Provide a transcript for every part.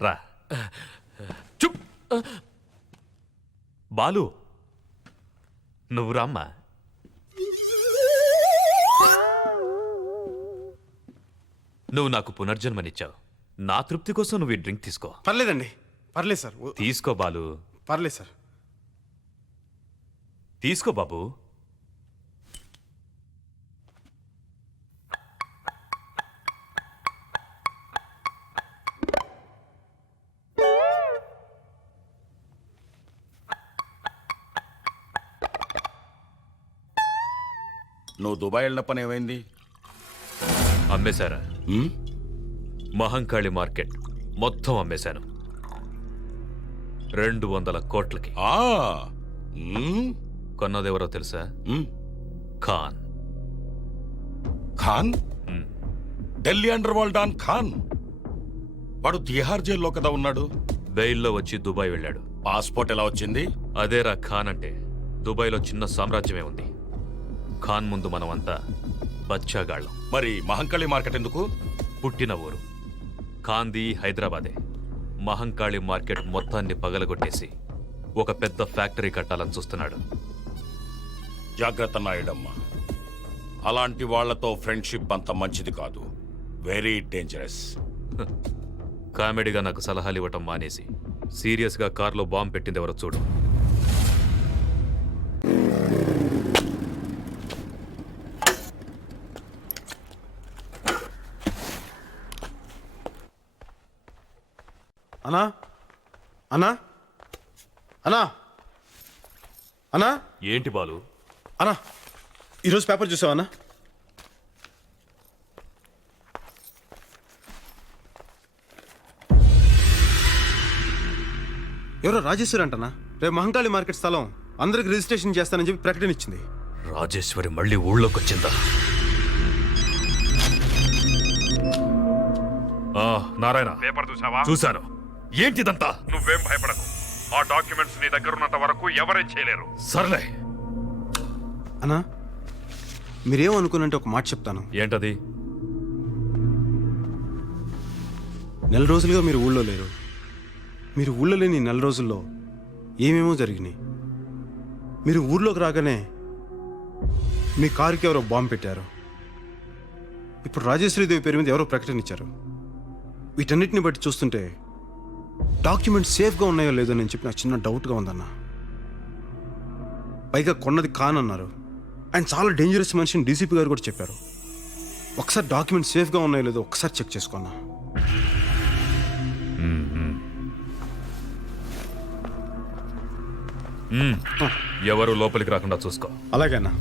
రా. చుప్. బాలు, నువ్వు రామ్మా. నువ్వు నాకు పునర్జన్మనిచ్చావు. నా తృప్తి కోసం నువ్వు ఈ డ్రింక్ తీసుకో. పర్లేదండి, పర్లేదు సార్. తీసుకో బాలు. పర్లేదు సార్. తీసుకో బాబు. నువ్వు దుబాయ్ వెళ్ళిన పని ఏమైంది? అమ్మేశారా? మహంకాళి మార్కెట్ మొత్తం అమ్మేశాను. 200 కోట్లకి. కొన్నదెవరో తెలుసా? Khan. Khan? Delhi underworld don Khan. వాడు తిహార్ జైల్లో కదా ఉన్నాడు. బెయిల్లో వచ్చి దుబాయ్ వెళ్ళాడు. పాస్పోర్ట్ ఎలా వచ్చింది? అదేరా ఖాన్ అంటే. దుబాయ్లో చిన్న సామ్రాజ్యమే ఉంది. ఖాన్ ముందు మనమంతా బచ్చాగాళ్ళం. మరి మహంకాళి మార్కెట్ ఎందుకు? పుట్టిన ఊరు ఖాన్ది హైదరాబాదే. మహంకాళి మార్కెట్ మొత్తాన్ని పగలగొట్టేసి ఒక పెద్ద ఫ్యాక్టరీ కట్టాలని చూస్తున్నాడు. జాగ్రత్త నాయుడమ్మా, అలాంటి వాళ్లతో ఫ్రెండ్షిప్ అంత మంచిది కాదు. Very dangerous. కామెడీగా నాకు సలహాలు ఇవ్వటం మానేసి సీరియస్గా కార్లో బాంబు పెట్టింది ఎవరో చూడు. అన్నా, అన్నా, అన్నా, అన్నా. ఏంటి బాలు? అన్నా, ఈరోజు పేపర్ చూసావా అన్నా? ఎవరో రాజేశ్వరి అంటనా రేపు మహంకాళి మార్కెట్ స్థలం అందరికి రిజిస్ట్రేషన్ చేస్తానని చెప్పి ప్రకటన ఇచ్చింది. రాజేశ్వరి మళ్ళీ ఊళ్ళోకి వచ్చిందా? నారాయణ, పేపర్ చూసావా? చూశాను. ఏంటిదంతా? నువ్వేం భయపడకు. ఆ డాక్యుమెంట్స్ నీ దగ్గర ఉన్నంత వరకు ఎవరేం చేయలేరు. సర్లే. అన్నా, మీరేమనుకున్నంటే ఒక మాట చెప్తాను. ఏంటది? నెల రోజులుగా మీరు ఊళ్ళో లేరు. మీరు ఊళ్ళో లేని 4 రోజుల్లో ఏమేమో జరిగినాయి. మీరు ఊర్లోకి రాగానే మీ కారుకి ఎవరో బాంబు పెట్టారు. ఇప్పుడు రాజేశ్వరీదేవి పేరు మీద ఎవరో ప్రకటన ఇచ్చారు. వీటన్నిటిని బట్టి చూస్తుంటే డాక్యుమెంట్స్ సేఫ్గా ఉన్నాయో లేదో నేను చెప్పి నాకు చిన్న డౌట్గా ఉందన్న. పైగా కొన్నది ఖాన్ అన్నారు. అండ్ చాలా డేంజరస్ మనిషిని డీసీపీ గారు కూడా చెప్పారు. ఒకసారి డాక్యుమెంట్స్ సేఫ్గా ఉన్నాయో లేదో ఒకసారి చెక్ చేసుకున్నా. ఎవరు లోపలికి రాకుండా చూసుకో. అలాగేనా?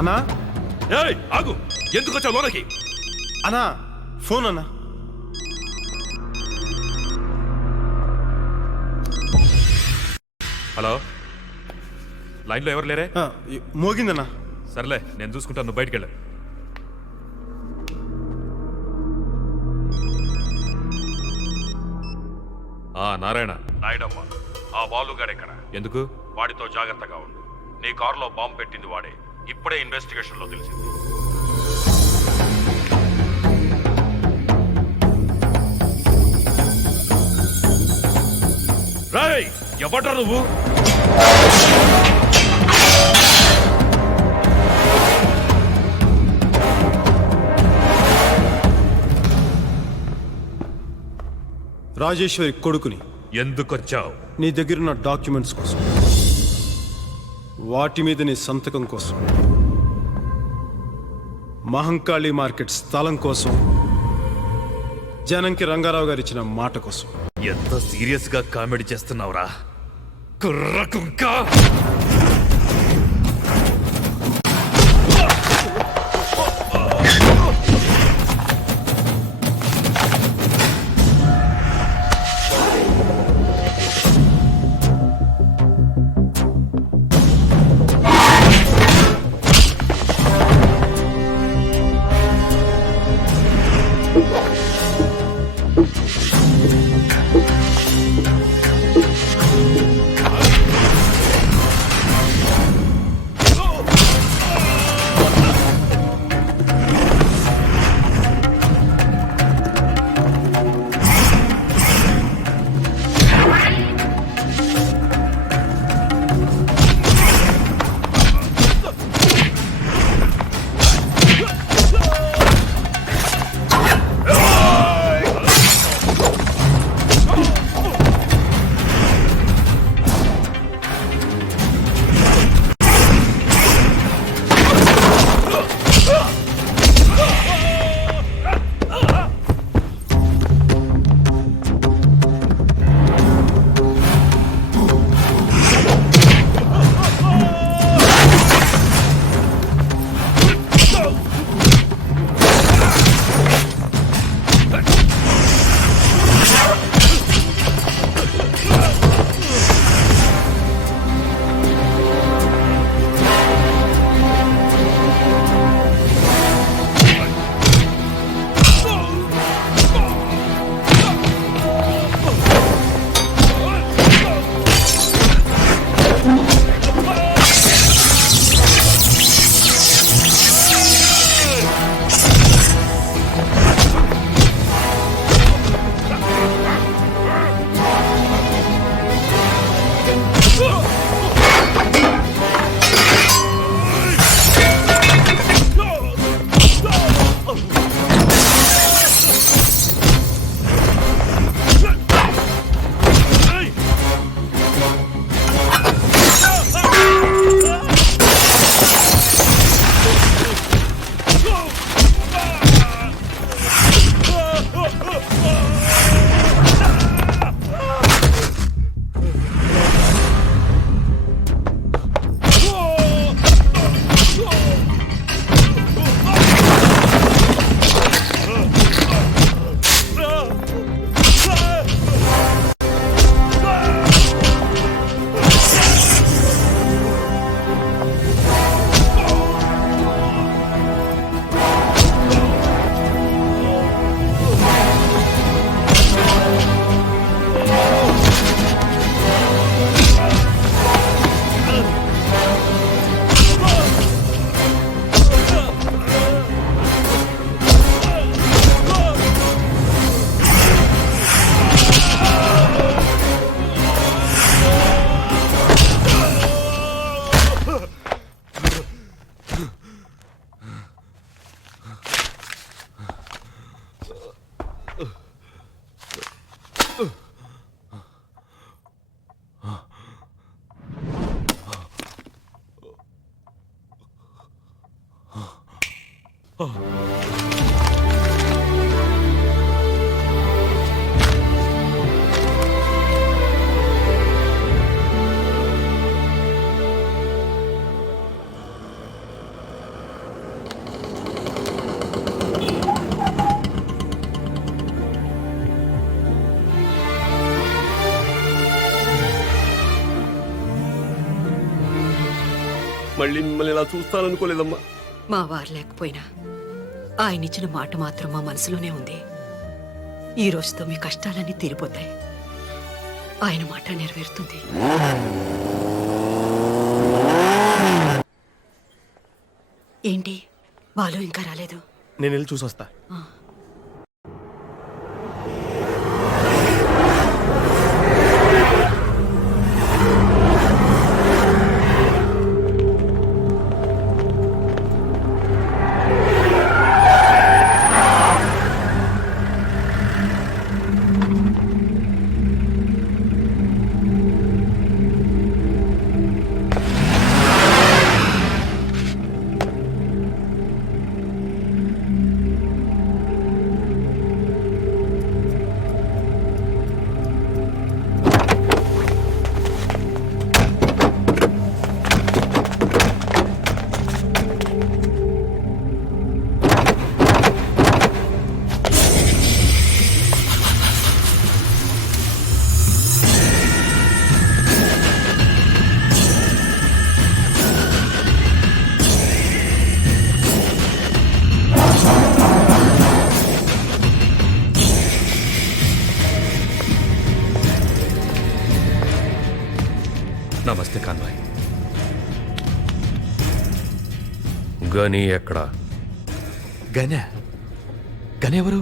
అన్నా, ఆగు. ఎందుకు వచ్చావు లోనకి? అన్నా, ఫోన్ అన్నా. హలో, లైన్లో ఎవరు లేరే? మోగిందన్నా. సర్లే, నేను చూసుకుంటాను. నువ్వు బయటికి వెళ్ళు. నారాయణ. నాయుడమ్మ, ఆ బాలుగాడు ఎక్కడ? ఎందుకు? వాడితో జాగ్రత్తగా ఉండు. నీ కారులో బాంబు పెట్టింది వాడే. ఇప్పుడే ఇన్వెస్టిగేషన్ లో తెలిసింది. రాయ్, ఎవడ్రా నువ్వు? రాజేశ్వరి కొడుకుని. ఎందుకొచ్చావు? నీ దగ్గరున్న డాక్యుమెంట్స్ కోసం, వాటి మీద నీ సంతకం కోసం, మహంకాళి మార్కెట్ స్థలం కోసం, జనంకి రంగారావు గారు ఇచ్చిన మాట కోసం. ఎంత సీరియస్ గా కామెడీ చేస్తున్నావురా కుర్ర కుక్క! మళ్ళీ మిమ్మల్ని ఇలా చూస్తాననుకోలేదమ్మా. మా వారు లేకపోయినా ఆయన ఇచ్చిన మాట మాత్రం మా మనసులోనే ఉంది. ఈ రోజుతో మీ కష్టాలన్నీ తీరిపోతాయి. ఆయన మాట నెరవేరుతుంది. ఏంటి బాలు ఇంకా రాలేదు? నేను వెళ్ళి చూసొస్తా. నమస్తే కాన్వాయ్. గని ఎక్కడ? గనే గనే ఎవరు?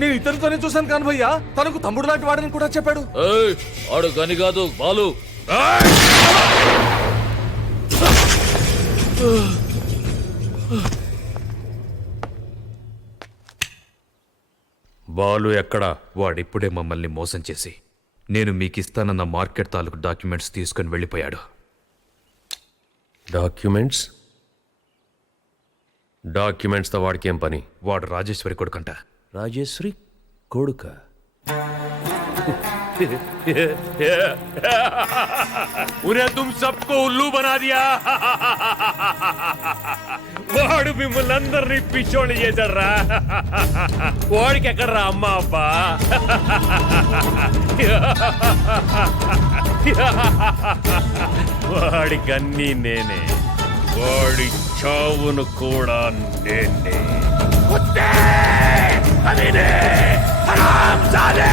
నేను ఇతనితోనే చూశాను కాను భయ్యా, తనకు తమ్ముడు లాంటి వాడని కూడా చెప్పాడు. ఆడు గని కాదు, బాలు. బాలు ఎక్కడ? వాడిప్పుడే మమ్మల్ని మోసం చేసి నేను మీకిస్తానన్న మార్కెట్ తాలూకు డాక్యుమెంట్స్ తీసుకొని వెళ్ళిపోయాడు. డాక్యుమెంట్స్? డాక్యుమెంట్స్తో వాడికి ఏం పని? వాడు రాజేశ్వరి కొడుకంట. రాజేశ్వరి కొడుక? उन्हें तुम सबको उल्लू बना दिया. వాడు మిమ్మల్ని అందరినీ పిచ్చోళ్ళు చేశాడ్రా. వాడికి ఎక్కడ్రా అమ్మ అబ్బా? వాడికి అన్నీ నేనే, వాడి చావును కూడా నేనే. కుత్తే! కమీనే! హరాంజాదే!